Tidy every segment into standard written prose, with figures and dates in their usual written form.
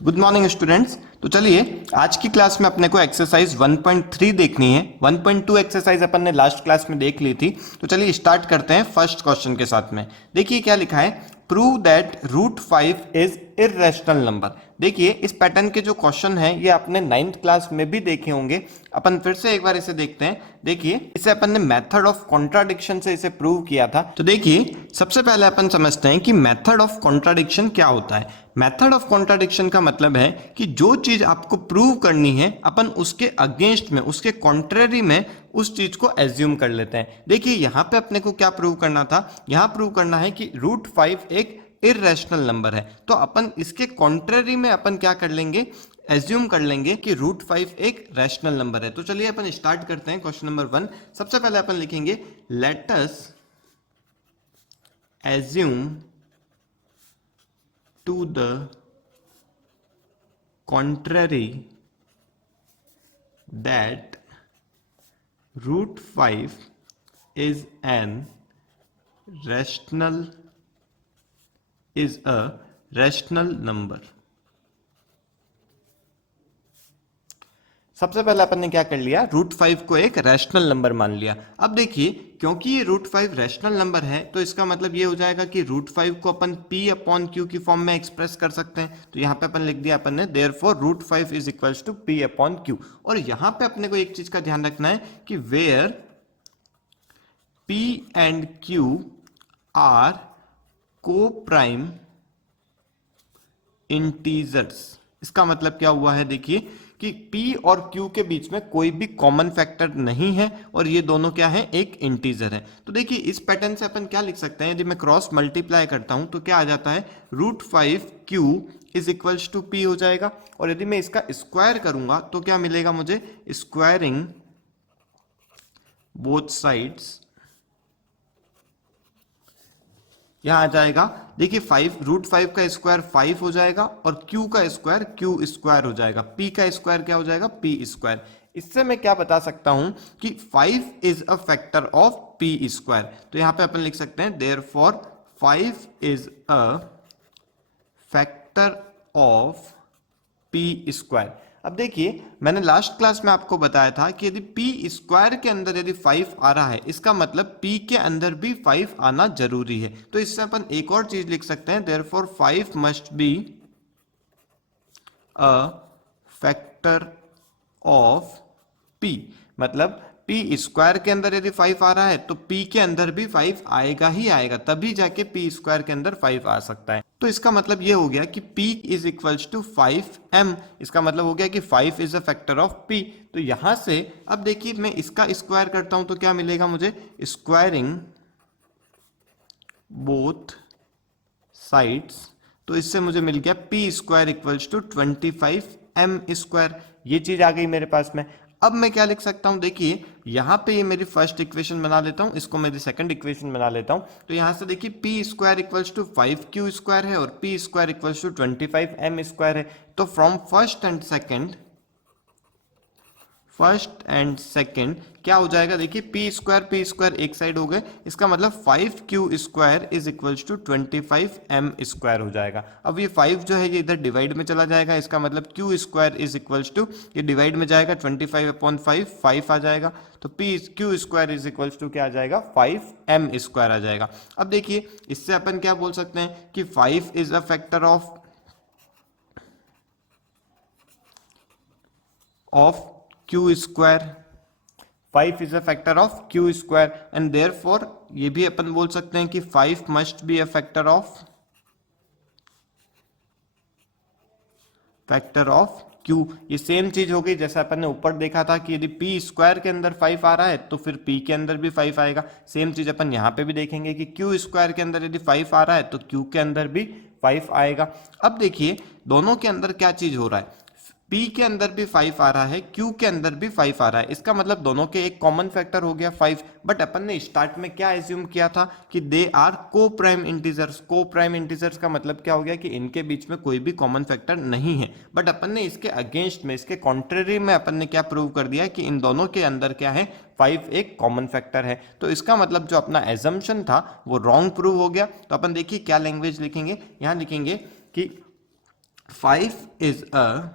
Good morning students. तो चलिए आज की क्लास में अपने को एक्सरसाइज 1.3 देखनी है। 1.2 एक्सरसाइज अपन ने लास्ट क्लास में देख ली थी। तो चलिए स्टार्ट करते हैं फर्स्ट क्वेश्चन के साथ में। देखिए क्या लिखा है, prove that root 5 is irrational number. देखिए इस पैटर्न के जो क्वेश्चन है ये आपने 9th क्लास में भी देखे होंगे। अपन फिर से एक बार इसे देखते हैं। देखिए इसे अपन ने मेथड ऑफ कॉन्ट्राडिक्शन से इसे प्रूव किया था। तो देखिए सबसे पहले अपन समझते हैं कि मेथड ऑफ कॉन्ट्राडिक्शन क्या होता है। मेथड ऑफ कॉन्ट्राडिक्शन का मतलब है कि जो चीज आपको प्रूव करनी है अपन उसके अगेंस्ट में, उसके कॉन्ट्रेरी में उस चीज को एज्यूम कर लेते हैं। देखिए यहां पे अपने को क्या प्रूव करना था, यहां प्रूव करना है कि रूट 5 एक इर्रेशनल नंबर है। तो अपन इसके कॉन्ट्रेरी में अपन क्या कर लेंगे, एज्यूम कर लेंगे कि रूट 5 एक रैशनल नंबर है। तो चलिए अपन स्टार्ट करते हैं क्वेश्चन नंबर 1। सबसे पहले अपन लिखेंगे late us assume to the contrary that root 5 is an rational is a rational number। सबसे पहले अपन ने क्या कर लिया, रूट 5 को एक रैशनल नंबर मान लिया। अब देखिए क्योंकि ये रूट 5 रैशनल नंबर है तो इसका मतलब ये हो जाएगा कि रूट 5 को अपन p अपॉन क्यू की फॉर्म में एक्सप्रेस कर सकते हैं। तो यहाँ पे अपन लिख दिया अपन ने therefore root 5 is equals to p upon q. और यहाँ पे अपने को एक चीज का ध्यान रखना है कि where p and q are coprime integers. इसका मतलब क्या हुआ है, देखिए कि p और q के बीच में कोई भी कॉमन फैक्टर नहीं है और ये दोनों क्या है, एक इंटीजर है। तो देखिए इस पैटर्न से अपन क्या लिख सकते हैं, यदि मैं क्रॉस मल्टीप्लाई करता हूं तो क्या आ जाता है, root 5q is equals to p हो जाएगा। और यदि मैं इसका स्क्वायर करूंगा तो क्या मिलेगा मुझे, स्क्वायरिंग बोथ साइड्स यहां आ जाएगा। देखिए 5 रूट 5 का स्क्वायर 5 हो जाएगा और q का स्क्वायर q स्क्वायर हो जाएगा, p का स्क्वायर क्या हो जाएगा, p स्क्वायर। इससे मैं क्या बता सकता हूं कि 5 is a factor of p square. तो यहां पे अपन लिख सकते हैं therefore 5 is a factor of p square. अब देखिए मैंने लास्ट क्लास में आपको बताया था कि यदि p स्क्वायर के अंदर यदि 5 आ रहा है इसका मतलब p के अंदर भी 5 आना जरूरी है। तो इससे अपन एक और चीज लिख सकते हैं therefore 5 must be a factor of p। मतलब p स्क्वायर के अंदर यदि 5 आ रहा है तो p के अंदर भी 5 आएगा ही आएगा, तभी जाके p स्क्वायर के अंदर 5 आ सकता है। तो इसका मतलब ये हो गया कि p is equals to 5m। इसका मतलब हो गया कि 5 is a factor of p। तो यहां से अब देखिए मैं इसका स्क्वायर करता हूं तो क्या मिलेगा मुझे, स्क्वायरिंग बोथ साइड्स। तो इससे मुझे मिल गया p square equals to 25m square. ये चीज आ गई मेरे पास में। अब मैं क्या लिख सकता हूं, देखिए यहां पे ये मेरी फर्स्ट इक्वेशन बना लेता हूं, इसको मेरी सेकंड इक्वेशन बना लेता हूं। तो यहां से देखिए p square equals to 5q square है और p square equals to 25m square है। तो फ्रॉम फर्स्ट एंड सेकंड क्या हो जाएगा, देखिए p स्क्वायर एक साइड हो गए। इसका मतलब 5q square is equals to 25m square हो जाएगा। अब ये 5 जो है ये इधर डिवाइड में चला जाएगा, इसका मतलब q square is equals to, ये डिवाइड में जाएगा 25 अपॉन 5 आ जाएगा। तो q square is equals to क्या आ जाएगा, 5m स्क्वायर आ जाएगा। अब देखिए इससे अपन क्या बोल सकते हैं कि 5 is a factor of q square, 5 is a factor of q square and therefore ये भी अपन बोल सकते हैं कि 5 must be a factor of q। ये सेम चीज हो गई जैसा अपन ने ऊपर देखा था कि यदि p स्क्वायर के अंदर 5 आ रहा है तो फिर p के अंदर भी 5 आएगा। सेम चीज अपन यहाँ पे भी देखेंगे कि q स्क्वायर के अंदर यदि 5 आ रहा है तो q के अंदर भी 5 आएगा। अब देखिए दोनों के अंदर क्या चीज हो रहा है, p के अंदर भी 5 आ रहा है, q के अंदर भी 5 आ रहा है। इसका मतलब दोनों के एक कॉमन फैक्टर हो गया 5। बट अपन ने स्टार्ट में क्या एज्यूम किया था कि they are coprime integers. को प्राइम इंटीजर्स का मतलब क्या हो गया कि इनके बीच में कोई भी कॉमन फैक्टर नहीं है। बट अपन ने इसके अगेंस्ट में, इसके कॉन्ट्रेरी में अपन ने क्या प्रूव कर दिया कि इन दोनों के अंदर क्या है, 5 एक कॉमन फैक्टर है। तो इसका मतलब जो अपना एजम्पशन था वो रॉन्ग प्रूव हो गया। तो अपन देखिए क्या लैंग्वेज लिखेंगे, यहां लिखेंगे कि 5 is a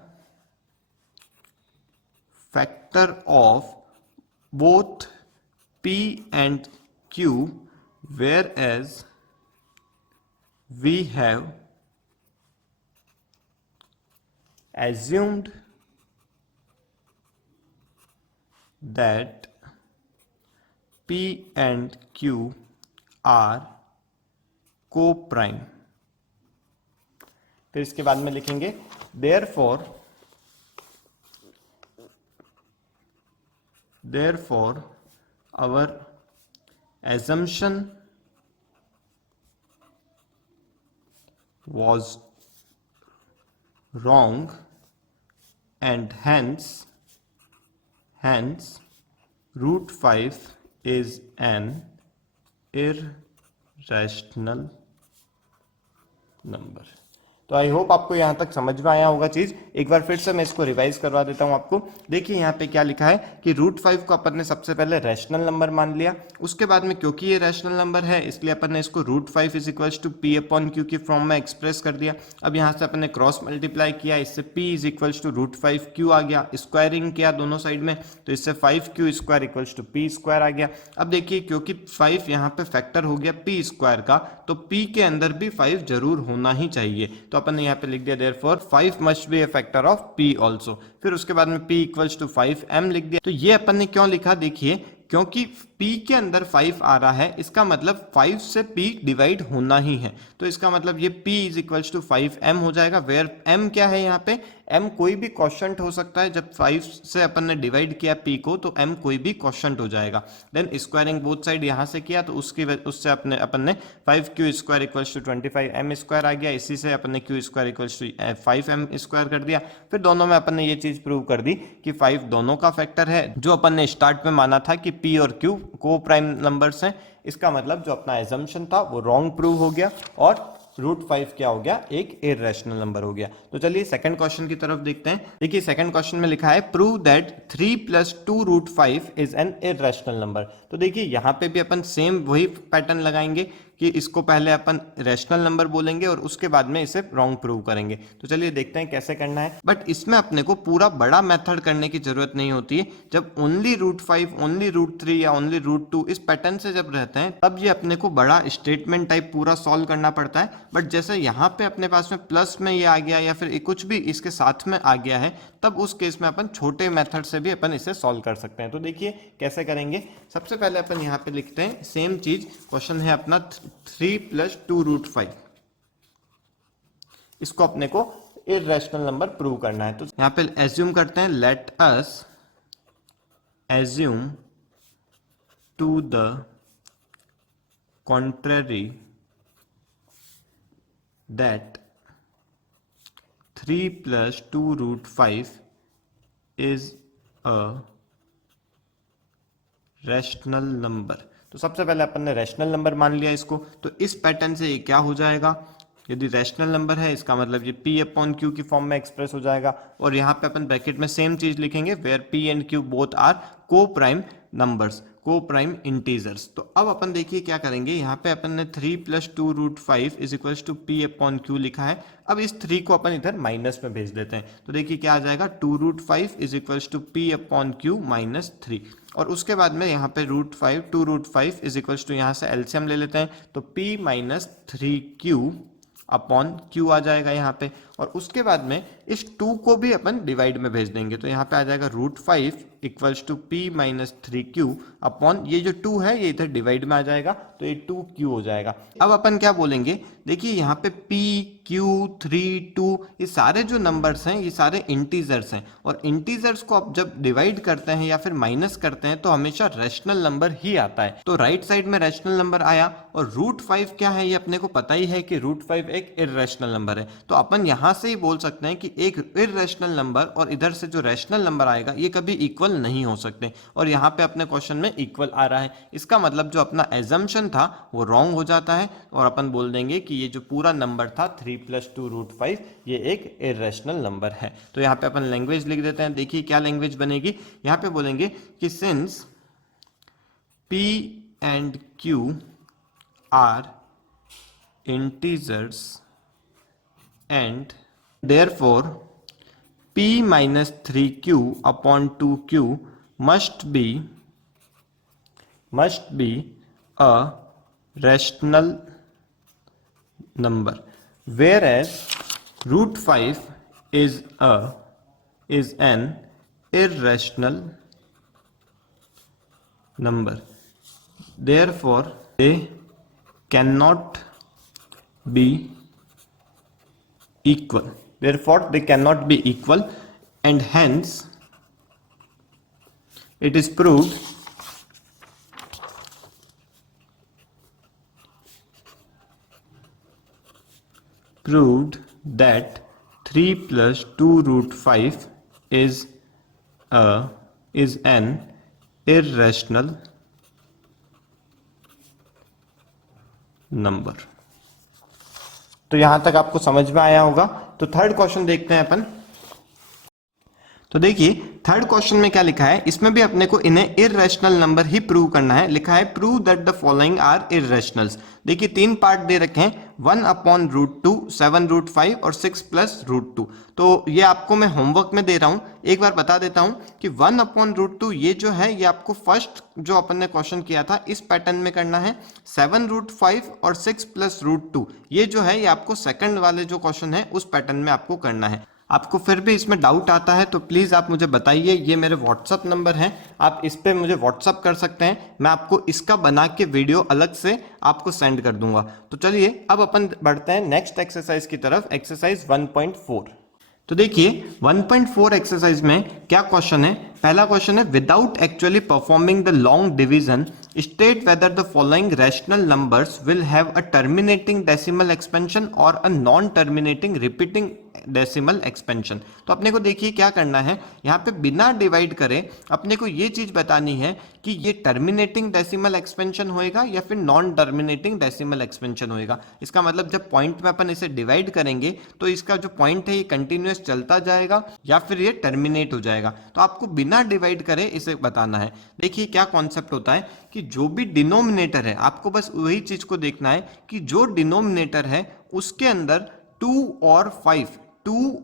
factor of both P and Q, whereas we have assumed that P and Q are co-prime। फिर इसके बाद में लिखेंगे therefore our assumption was wrong and hence root 5 is an irrational number। तो आई होप आपको यहां तक समझ में आया होगा चीज। एक बार फिर से मैं इसको रिवाइज करवा देता हूं आपको। देखिए यहाँ पे क्या लिखा है कि रूट 5 को अपन ने सबसे पहले रैशनल नंबर मान लिया, उसके बाद में क्योंकि ये रैशनल नंबर है इसलिए अपन ने इसको root 5 is equal to P upon q की फॉर्म में एक्सप्रेस कर दिया। अब यहाँ से अपन ने क्रॉस मल्टीप्लाई किया, इससे p is equal to root 5 q आ गया, स्क्वायरिंग किया दोनों साइड में तो इससे 5 q square equal to p square आ गया। अब देखिए क्योंकि 5 यहाँ पे फैक्टर हो गया p स्क्वायर का, तो p के अंदर भी 5 जरूर होना ही चाहिए, तो अपन ने यहाँ पे लिख दिया therefore 5 must be a factor of p also। फिर उसके बाद में p इक्वल्स टू 5m लिख दिया। तो ये अपन ने क्यों लिखा, देखिए क्योंकि p के अंदर 5 आ रहा है, इसका मतलब 5 से p डिवाइड होना ही है, तो इसका मतलब ये p is equals to 5m हो जाएगा। वेयर m क्या है यहाँ पे, m कोई भी क्वोशंट हो सकता है। जब 5 से अपन ने डिवाइड किया p को तो m कोई भी क्वोशंट हो जाएगा। देन स्क्वायरिंग बोथ साइड यहाँ से किया तो उससे अपन ने 5q square equals to 25m square आ गया, इसी से अपन ने q square equals to 5m square कर दिया। फिर दोनों में अपन ने ये चीज प्रूव कर दी कि 5 दोनों का फैक्टर है। जो अपन ने स्टार्ट में माना था कि p और q को प्राइम नंबर्स हैं, इसका मतलब जो अपना एजम्पशन था वो रॉन्ग प्रूव हो गया और रूट 5 क्या हो गया, एक इररेशनल नंबर हो गया। तो चलिए सेकंड क्वेश्चन की तरफ देखते हैं। देखिए सेकंड क्वेश्चन में लिखा है prove that 3 plus 2 root 5 is an irrational number. तो देखिए यहाँ पे भी अपन सेम वही पैटर्न लगाएंगे कि इसको पहले अपन रैशनल नंबर बोलेंगे और उसके बाद में इसे रॉन्ग प्रूव करेंगे। तो चलिए देखते हैं कैसे करना है। बट इसमें अपने को पूरा बड़ा मेथड करने की जरूरत नहीं होती है। जब ओनली रूट 5, ओनली रूट 3 या ओनली रूट 2 इस पैटर्न से जब रहते हैं तब ये अपने को बड़ा स्टेटमेंट टाइप पूरा सॉल्व करना पड़ता है। बट जैसे यहाँ पे अपने पास में प्लस में ये आ गया या फिर कुछ भी इसके साथ में आ गया है, तब उस केस में अपन छोटे मेथड से भी अपन इसे सॉल्व कर सकते हैं। तो देखिए कैसे करेंगे। सबसे पहले अपन यहाँ पे लिखते हैं सेम चीज, क्वेश्चन है अपना 3 प्लस 2 रूट 5। इसको अपने को इररेशनल नंबर प्रूव करना है। तो यहाँ पे एज्यूम करते हैं, let us assume to the contrary that 3 plus 2 root 5 is a rational number. तो सबसे पहले अपन ने रैशनल नंबर मान लिया इसको, तो इस पैटर्न से ये क्या हो जाएगा, यदि रैशनल नंबर है इसका मतलब ये p अपॉन q की फॉर्म में एक्सप्रेस हो जाएगा। और यहाँ पे अपन ब्रैकेट में सेम चीज लिखेंगे, where p and q both are coprime numbers, coprime integers. तो अब अपन देखिए क्या करेंगे, यहाँ पे अपन ने 3 plus 2 root 5 is equal to p upon q लिखा है। अब इस 3 को अपन इधर माइनस में भेज देते हैं, तो देखिए क्या आ जाएगा, 2 root 5 is equal to p upon q minus 3। और उसके बाद में यहाँ पे root 5, 2 root 5 is equal to यहाँ से एलसीएम ले लेते हैं, तो p minus 3q upon q आ जाएगा यहाँ पे। और उसके बाद में इस 2 को भी अपन डिवाइड में भेज देंगे, तो यहाँ पे आ जाएगा root 5 equals to p minus 3q upon ये जो 2 है ये इधर डिवाइड में आ जाएगा, तो ये 2q हो जाएगा। अब अपन क्या बोलेंगे, देखिए यहाँ पे p, q, 3, 2 ये सारे जो नंबर्स हैं ये सारे इंटीजर्स हैं, और इंटीजर्स को आप जब डिवाइड करते हैं या फिर माइनस करते हैं तो हमेशा रैशनल नंबर ही आता है। तो राइट साइड में रैशनल नंबर आया, और रूट 5 क्या है ये अपने को पता ही है कि रूट 5 एक इररेशनल नंबर है। तो अपन यहाँ से ही बोल सकते हैं कि एक इररेशनल नंबर और इधर से जो रैशनल नंबर आएगा ये कभी इक्वल नहीं हो सकते, और यहाँ पे अपने क्वेश्चन में इक्वल आ रहा है। इसका मतलब जो अपना एजम्पशन था वो रॉन्ग हो जाता है, और अपन बोल देंगे कि ये जो पूरा नंबर था 3 प्लस 2 रूट 5 ये एक इररेशनल नंबर है। तो यहाँ पे अपन लैंग्वेज लिख देते हैं। देखिए क्या लैंग्वेज बनेगी, यहाँ पे बोलेंगे कि since p and q are integers and therefore p minus 3q upon 2q must be a rational number, whereas root 5 is an irrational number. Therefore, they cannot be equal. And hence it is proved that 3 plus 2 root 5 is an irrational number. तो यहां तक आपको समझ में आया होगा। तो third question देखते हैं अपन। तो देखिए थर्ड क्वेश्चन में क्या लिखा है, इसमें भी अपने को इन्हें इररेशनल नंबर ही प्रूव करना है। लिखा है prove that the following are irrationals. देखिए 3 पार्ट दे रखे हैं, 1 अपॉन रूट 2, 7 रूट 5 और 6 प्लस रूट 2। तो ये आपको मैं होमवर्क में दे रहा हूं, एक बार बता देता हूं कि 1 अपॉन रूट 2 ये जो है ये आपको फर्स्ट जो अपन ने क्वेश्चन किया था इस पैटर्न में करना है। 7 रूट 5 और 6 प्लस रूट 2 ये जो है ये आपको सेकंड वाले जो क्वेश्चन है उस पैटर्न में आपको करना है। आपको फिर भी इसमें डाउट आता है तो प्लीज़ आप मुझे बताइए, ये मेरे व्हाट्सअप नंबर हैं, आप इस पे मुझे व्हाट्सअप कर सकते हैं, मैं आपको इसका बना के वीडियो अलग से आपको सेंड कर दूंगा। तो चलिए अब अपन बढ़ते हैं नेक्स्ट एक्सरसाइज की तरफ, एक्सरसाइज 1.4। तो देखिए 1.4 एक्सरसाइज में क्या क्वेश्चन है। पहला क्वेश्चन है without actually performing the long division state whether the following rational numbers will have a terminating decimal expansion और a non terminating repeating decimal expansion. तो अपने को देखिए क्या करना है, यहाँ पे बिना डिवाइड करे अपने को ये चीज बतानी है कि ये टर्मिनेटिंग डेसिमल एक्सपेंशन होएगा या फिर नॉन टर्मिनेटिंग डेसिमल एक्सपेंशन होएगा। इसका मतलब जब पॉइंट में अपन इसे डिवाइड करेंगे तो इसका जो पॉइंट है ये कंटिन्यूअस चलता जाएगा या फिर ये टर्मिनेट हो जाएगा। तो आपको बिना डिवाइड करे इसे बताना है। देखिए क्या कॉन्सेप्ट होता है कि जो भी डिनोमिनेटर है आपको बस वही चीज को देखना है कि जो डिनोमिनेटर है उसके अंदर 2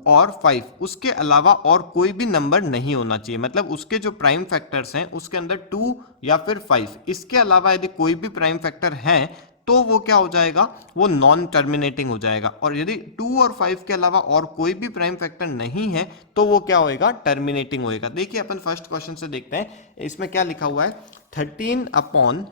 और 5 उसके अलावा और कोई भी नंबर नहीं होना चाहिए। मतलब उसके जो प्राइम फैक्टर्स हैं उसके अंदर 2 या फिर 5 इसके अलावा यदि कोई भी प्राइम फैक्टर है तो वो क्या हो जाएगा, वो नॉन टर्मिनेटिंग हो जाएगा। और यदि 2 और 5 के अलावा और कोई भी प्राइम फैक्टर नहीं है तो वो क्या होएगा, टर्मिनेटिंग होएगा। देखिए अपन फर्स्ट क्वेश्चन से देखते हैं, इसमें क्या लिखा हुआ है 13 अपॉन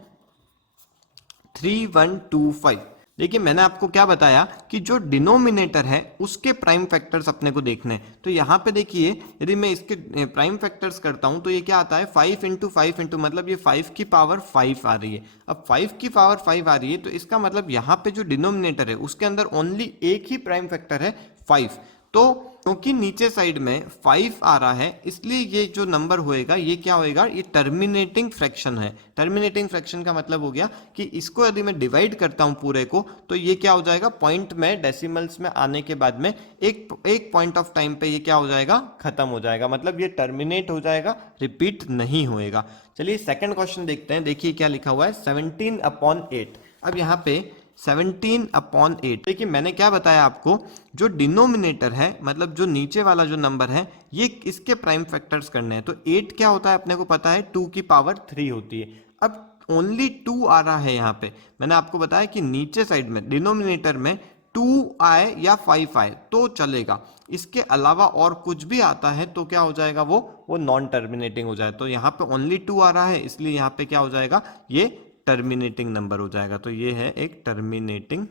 3125। देखिए मैंने आपको क्या बताया कि जो डिनोमिनेटर है उसके प्राइम फैक्टर्स अपने को देखने हैं। तो यहाँ पे देखिए यदि मैं इसके प्राइम फैक्टर्स करता हूँ तो ये क्या आता है 5 इंटू 5 इंटू, मतलब ये 5 की पावर 5 आ रही है। अब 5 की पावर 5 आ रही है तो इसका मतलब यहाँ पे जो डिनोमिनेटर है उसके अंदर ओनली एक ही प्राइम फैक्टर है 5। तो क्योंकि नीचे साइड में 5 आ रहा है इसलिए ये जो नंबर होएगा ये क्या होएगा, ये टर्मिनेटिंग फ्रैक्शन है। टर्मिनेटिंग फ्रैक्शन का मतलब हो गया कि इसको यदि मैं डिवाइड करता हूं पूरे को तो ये क्या हो जाएगा, पॉइंट में डेसिमल्स में आने के बाद में एक पॉइंट ऑफ टाइम पे ये क्या हो जाएगा, खत्म हो जाएगा। मतलब ये टर्मिनेट हो जाएगा, रिपीट नहीं होएगा। चलिए सेकंड क्वेश्चन देखते हैं। देखिए क्या लिखा हुआ है 17 अपॉन 8। अब यहाँ पे 17 अपॉन 8, देखिए मैंने क्या बताया आपको, जो डिनोमिनेटर है मतलब जो नीचे वाला जो नंबर है ये इसके प्राइम फैक्टर्स करने हैं। तो 8 क्या होता है अपने को पता है 2 की पावर 3 होती है। अब ओनली 2 आ रहा है यहाँ पे, मैंने आपको बताया कि नीचे साइड में डिनोमिनेटर में 2 आए या 5 आए तो चलेगा, इसके अलावा और कुछ भी आता है तो क्या हो जाएगा, वो नॉन टर्मिनेटिंग हो जाए। तो यहाँ पे ओनली 2 आ रहा है इसलिए यहाँ पे क्या हो जाएगा, ये टर्मिनेटिंग नंबर हो जाएगा। तो ये है एक टर्मिनेटिंग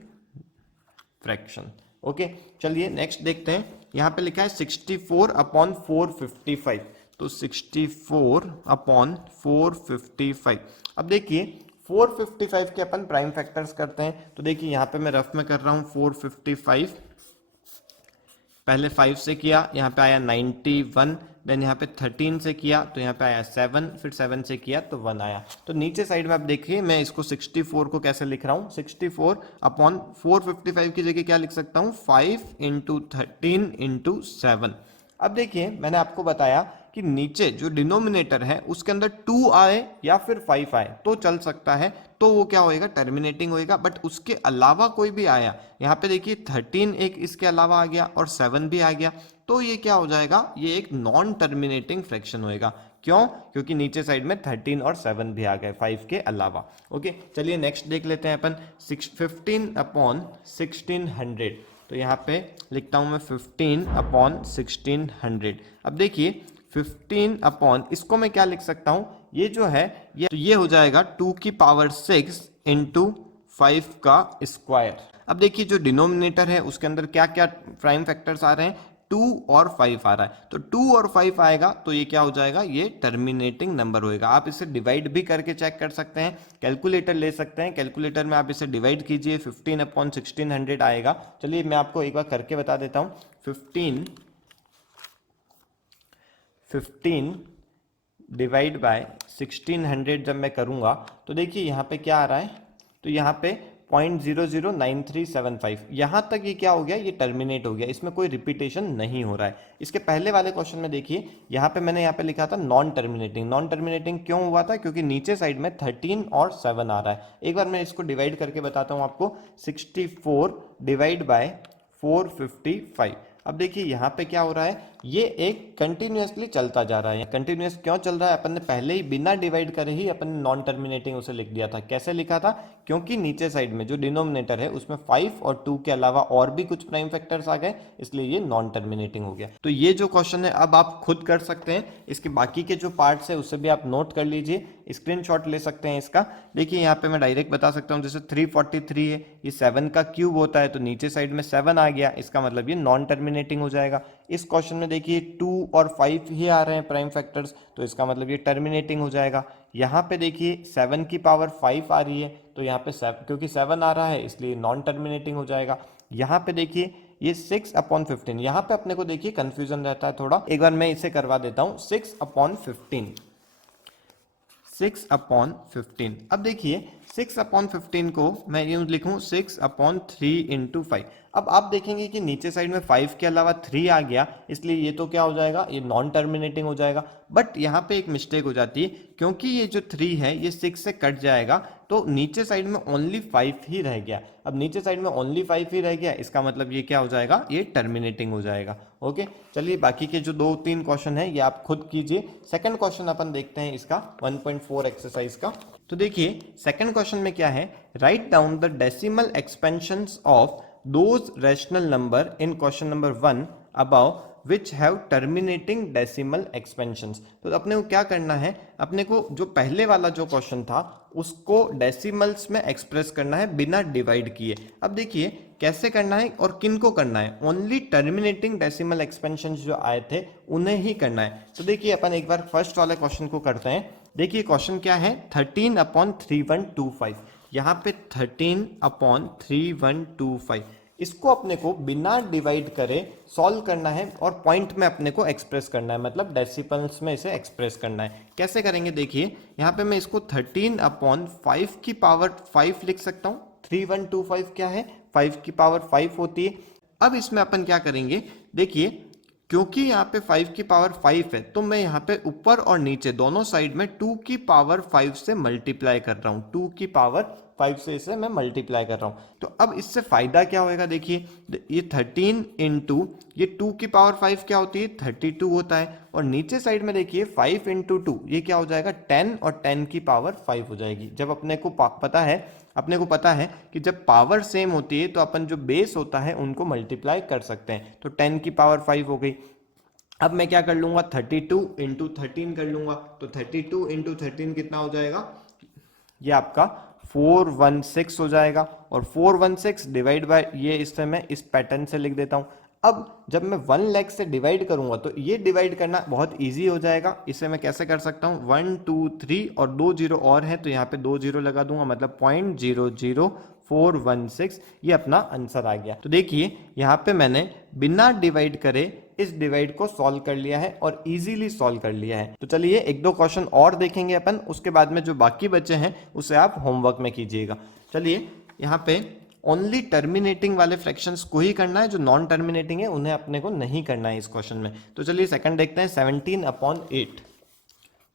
फ्रैक्शन। ओके चलिए नेक्स्ट देखते हैं। यहाँ पे लिखा है 64 अपॉन 455। तो 64 अपॉन 455। अब देखिए 455 के अपन प्राइम फैक्टर्स करते हैं। तो देखिए यहाँ पे मैं रफ में कर रहा हूँ 455, पहले 5 से किया, यहाँ पे आया 91, देन यहाँ पे 13 से किया तो यहाँ पे आया 7, फिर 7 से किया तो 1 आया। तो नीचे साइड में आप देखिए मैं इसको 64 को कैसे लिख रहा हूँ, 64 अपॉन 455 की जगह क्या लिख सकता हूँ 5 इंटू 13 इंटू 7। अब देखिए मैंने आपको बताया कि नीचे जो डिनोमिनेटर है उसके अंदर 2 आए या फिर 5 आए तो चल सकता है, तो वो क्या होएगा, टर्मिनेटिंग होएगा। बट उसके अलावा कोई भी आया, यहाँ पे देखिए 13 एक इसके अलावा आ गया और 7 भी आ गया, तो ये क्या हो जाएगा, ये एक नॉन टर्मिनेटिंग फ्रैक्शन होएगा। क्यों? क्योंकि नीचे साइड में 13 और 7 भी आ गए 5 के अलावा। ओके, चलिए नेक्स्ट देख लेते हैं अपन 15/1600। तो यहाँ पे लिखता हूँ मैं 15/1600। अब देखिए 15 अपॉन, इसको मैं क्या लिख सकता हूँ, ये जो है ये हो जाएगा 2 की पावर 6 इंटू 5 का स्क्वायर। अब देखिए जो डिनोमिनेटर है उसके अंदर क्या क्या प्राइम फैक्टर्स आ रहे हैं, 2 और 5 आ रहा है, तो 2 और 5 आएगा तो ये क्या हो जाएगा, ये टर्मिनेटिंग नंबर होएगा। आप इसे डिवाइड भी करके चेक कर सकते हैं, कैलकुलेटर ले सकते हैं, कैलकुलेटर में आप इसे डिवाइड कीजिए, 15/1600 आएगा। चलिए मैं आपको एक बार करके बता देता हूँ। 15 डिवाइड बाय 1600 जब मैं करूंगा तो देखिए यहाँ पे क्या आ रहा है, तो यहाँ पे 0.009375, यहाँ तक ये क्या हो गया, ये टर्मिनेट हो गया, इसमें कोई रिपीटेशन नहीं हो रहा है। इसके पहले वाले क्वेश्चन में देखिए यहाँ पे मैंने यहाँ पे लिखा था नॉन टर्मिनेटिंग। नॉन टर्मिनेटिंग क्यों हुआ था, क्योंकि नीचे साइड में 13 और 7 आ रहा है। एक बार मैं इसको डिवाइड करके बताता हूँ आपको, 64 डिवाइड बाय 455। अब देखिए यहाँ पे क्या हो रहा है, ये एक कंटिन्यूअसली चलता जा रहा है। कंटिन्यूअस क्यों चल रहा है, अपन ने पहले ही बिना डिवाइड करे ही अपन ने नॉन टर्मिनेटिंग उसे लिख दिया था। कैसे लिखा था, क्योंकि नीचे साइड में जो डिनोमिनेटर है उसमें 5 और 2 के अलावा और भी कुछ प्राइम फैक्टर्स आ गए, इसलिए ये नॉन टर्मिनेटिंग हो गया। तो ये जो क्वेश्चन है अब आप खुद कर सकते हैं, इसके बाकी के जो पार्ट्स है उससे भी आप नोट कर लीजिए, स्क्रीनशॉट ले सकते हैं इसका। देखिए यहाँ पे मैं डायरेक्ट बता सकता हूँ, जैसे 343 है, ये 7 का क्यूब होता है, तो नीचे साइड में 7 आ गया, इसका मतलब ये नॉन टर्मिनेटिंग हो जाएगा। इस क्वेश्चन में देखिए 2 और 5 ही आ रहे हैं प्राइम फैक्टर्स, तो इसका मतलब ये टर्मिनेटिंग हो जाएगा। यहाँ पे देखिए 7 की पावर 5 आ रही है, तो यहाँ पे क्योंकि 7 आ रहा है इसलिए नॉन टर्मिनेटिंग हो जाएगा। यहाँ पे देखिए ये 6/15, यहाँ पे अपने को देखिए कंफ्यूजन रहता है थोड़ा, एक बार मैं इसे करवा देता हूँ। 6/15, 6/15। अब देखिए 6/15 को मैं यूं लिखूं 6/3 इंटू 5। अब आप देखेंगे कि नीचे साइड में 5 के अलावा 3 आ गया, इसलिए ये तो क्या हो जाएगा, ये नॉन टर्मिनेटिंग हो जाएगा। बट यहाँ पे एक मिस्टेक हो जाती है, क्योंकि ये जो 3 है ये 6 से कट जाएगा, तो नीचे साइड में ओनली 5 ही रह गया। अब नीचे साइड में ओनली 5 ही रह गया, इसका मतलब ये क्या हो जाएगा, ये टर्मिनेटिंग हो जाएगा। ओके, चलिए बाकी के जो 2-3 क्वेश्चन है ये आप खुद कीजिए। सेकंड क्वेश्चन अपन देखते हैं इसका 1.4 एक्सरसाइज का। तो देखिए सेकंड क्वेश्चन में क्या है, write down the decimal expansions of those rational number in question number 1 about which have terminating decimal expansions. तो अपने को क्या करना है, अपने को जो पहले वाला जो क्वेश्चन था उसको डेसिमल्स में एक्सप्रेस करना है बिना डिवाइड किए। अब देखिए कैसे करना है और किन को करना है, ओनली टर्मिनेटिंग डेसिमल एक्सपेंशंस जो आए थे उन्हें ही करना है। तो देखिए अपन एक बार फर्स्ट वाले क्वेश्चन को करते हैं। देखिए क्वेश्चन क्या है, 13/3125। यहाँ पे 13/3125, इसको अपने को बिना डिवाइड करे सॉल्व करना है और पॉइंट में अपने को एक्सप्रेस करना है, मतलब डेसिमल्स में इसे एक्सप्रेस करना है। कैसे करेंगे, देखिए यहाँ पे मैं इसको 13/5 की पावर 5 लिख सकता हूँ। 3125 क्या है, 5 की पावर 5 होती है। अब इसमें अपन क्या करेंगे, देखिए क्योंकि यहाँ पे 5 की पावर 5 है, तो मैं यहाँ पे ऊपर और नीचे दोनों साइड में 2 की पावर 5 से मल्टीप्लाई कर रहा हूँ। 2 की पावर 5 से इसे मैं मल्टीप्लाई कर रहा हूँ। तो अब इससे फायदा क्या होएगा, देखिए ये 13 इंटू ये 2 की पावर 5 क्या होती है, 32 होता है, और नीचे साइड में देखिए 5 इंटू 2 ये क्या हो जाएगा, 10, और 10 की पावर 5 हो जाएगी। जब अपने को पता है कि जब पावर सेम होती है तो अपन जो बेस होता है उनको मल्टीप्लाई कर सकते हैं। तो 10 की पावर 5 हो गई। अब मैं क्या कर लूंगा, 32 इंटू 13 कर लूंगा। तो 32 इंटू 13 कितना हो जाएगा, ये आपका 416 हो जाएगा। और 416 डिवाइड बाय ये, इससे मैं इस पैटर्न से लिख देता हूँ। अब जब मैं 1 लाख से डिवाइड करूंगा तो ये डिवाइड करना बहुत इजी हो जाएगा। इसे मैं कैसे कर सकता हूँ, 1 2 3 और 2 जीरो और है, तो यहाँ पे 2 जीरो लगा दूंगा, मतलब 0.00416, ये अपना आंसर आ गया। तो देखिए यहाँ पे मैंने बिना डिवाइड करे इस डिवाइड को सॉल्व कर लिया है और इजीली सॉल्व कर लिया है। तो चलिए 1-2 क्वेश्चन और देखेंगे अपन, उसके बाद में जो बाकी बचे हैं उसे आप होमवर्क में कीजिएगा। चलिए यहाँ पे ओनली टर्मिनेटिंग वाले फ्रैक्शंस को ही करना है, जो नॉन टर्मिनेटिंग है उन्हें अपने को नहीं करना है इस क्वेश्चन में। तो चलिए सेकंड देखते हैं, 17/8।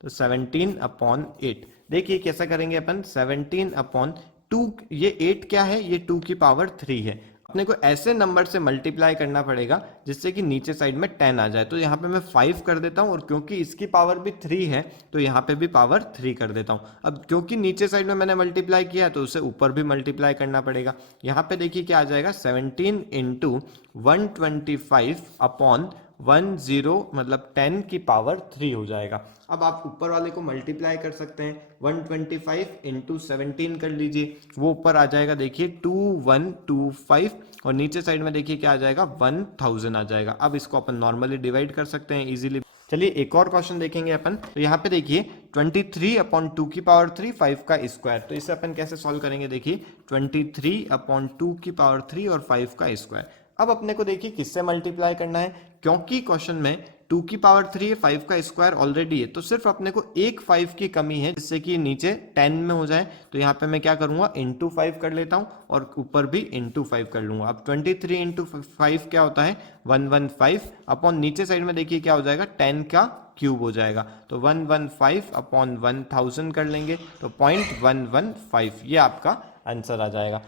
तो 17/8 देखिए कैसा करेंगे अपन, 17/2, ये 8 क्या है, ये 2 की पावर 3 है। अपने को ऐसे नंबर से मल्टीप्लाई करना पड़ेगा जिससे कि नीचे साइड में 10 आ जाए। तो यहाँ पे मैं 5 कर देता हूँ, और क्योंकि इसकी पावर भी 3 है तो यहाँ पे भी पावर 3 कर देता हूँ। अब क्योंकि नीचे साइड में मैंने मल्टीप्लाई किया तो उसे ऊपर भी मल्टीप्लाई करना पड़ेगा। यहाँ पे देखिए क्या आ जाएगा, 17 × 125/10 मतलब 10 की पावर 3 हो जाएगा। अब आप ऊपर वाले को मल्टीप्लाई कर सकते हैं, 125 × 17 कर लीजिए, वो ऊपर आ जाएगा देखिए 2125, और नीचे साइड में देखिए क्या आ जाएगा, 1000 आ जाएगा। अब इसको अपन नॉर्मली डिवाइड कर सकते हैं इजीली। चलिए एक और क्वेश्चन देखेंगे अपन। तो यहाँ पे देखिए 23/2 की पावर 3, 5 का स्क्वायर। तो इसे अपन कैसे सॉल्व करेंगे, देखिए 23/2 की पावर 3 और 5 का स्क्वायर। अब अपने को देखिए किससे मल्टीप्लाई करना है, क्योंकि क्वेश्चन में 2 की पावर 3 है, 5 का स्क्वायर ऑलरेडी है, तो सिर्फ अपने को एक 5 की कमी है जिससे कि नीचे 10 में हो जाए। तो यहाँ पे मैं क्या करूंगा, इंटू 5 कर लेता हूँ, और ऊपर भी इंटू 5 कर लूंगा। अब 23 × 5 क्या होता है, 115 अपॉन नीचे साइड में देखिए क्या हो जाएगा, 10 का क्यूब हो जाएगा। तो 115/1000 कर लेंगे, तो 0.115 ये आपका आंसर आ जाएगा।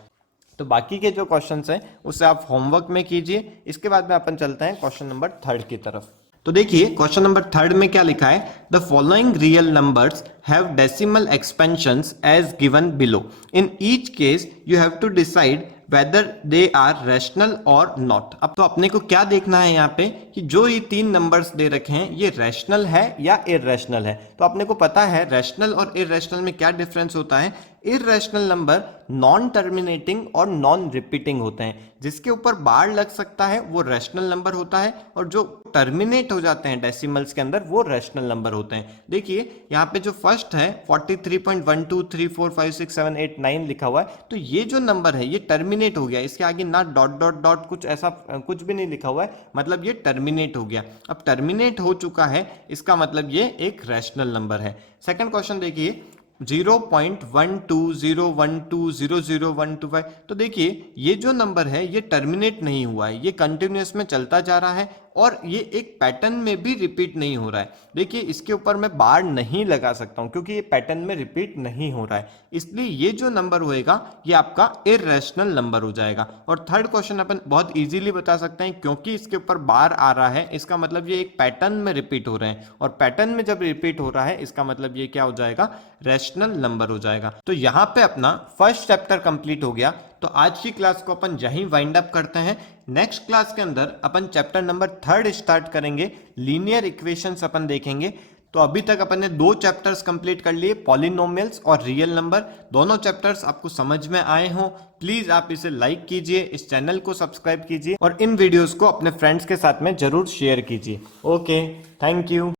तो बाकी के जो क्वेश्चंस हैं उसे आप होमवर्क में कीजिए। इसके बाद में अपन चलते हैं क्वेश्चन नंबर 3 की तरफ। तो देखिए क्वेश्चन नंबर 3 में क्या लिखा है, the following real numbers have decimal expansions as given below. In each case you have to decide whether they are rational or not. अब तो अपने को क्या देखना है यहाँ पे कि जो ये 3 नंबर्स दे रखे हैं ये रैशनल है या इररेशनल है। तो अपने को पता है रैशनल और इररेशनल में क्या डिफरेंस होता है। इररेशनल नंबर नॉन टर्मिनेटिंग और नॉन रिपीटिंग होते हैं, जिसके ऊपर बार लग सकता है वो रैशनल नंबर होता है, और जो टर्मिनेट हो जाते हैं डेसिमल्स के अंदर वो रैशनल नंबर होते हैं। देखिए यहाँ पे जो फर्स्ट है 43.12345678 लिखा हुआ है, तो ये जो नंबर है ये टर्मिनेट हो गया, इसके आगे ना डॉट डॉट डॉट कुछ ऐसा कुछ भी नहीं लिखा हुआ है, मतलब ये टर्मिनेट हो गया। अब टर्मिनेट हो चुका है इसका मतलब ये एक रैशनल नंबर है। सेकंड क्वेश्चन देखिए 0.1201200125। तो देखिए ये जो नंबर है ये टर्मिनेट नहीं हुआ है, ये कंटिन्यूअस में चलता जा रहा है, और ये एक पैटर्न में भी रिपीट नहीं हो रहा है। देखिए इसके ऊपर मैं बार नहीं लगा सकता हूं क्योंकि ये पैटर्न में रिपीट नहीं हो रहा है, इसलिए ये जो नंबर होएगा ये आपका इररेशनल नंबर हो जाएगा। और थर्ड क्वेश्चन अपन बहुत इजीली बता सकते हैं, क्योंकि इसके ऊपर बार आ रहा है इसका मतलब ये एक पैटर्न में रिपीट हो रहे हैं, और पैटर्न में जब रिपीट हो रहा है इसका मतलब ये क्या हो जाएगा, रैशनल नंबर हो जाएगा। तो यहाँ पे अपना फर्स्ट चैप्टर कंप्लीट हो गया। तो आज की क्लास को अपन यहीं वाइंड अप करते हैं। नेक्स्ट क्लास के अंदर अपन चैप्टर नंबर 3 स्टार्ट करेंगे, लीनियर इक्वेशंस अपन देखेंगे। तो अभी तक अपन ने 2 चैप्टर्स कंप्लीट कर लिए, पॉलिनोमियल्स और रियल नंबर। दोनों चैप्टर्स आपको समझ में आए हों, प्लीज आप इसे लाइक कीजिए, इस चैनल को सब्सक्राइब कीजिए, और इन वीडियोस को अपने फ्रेंड्स के साथ में जरूर शेयर कीजिए। Okay, thank you.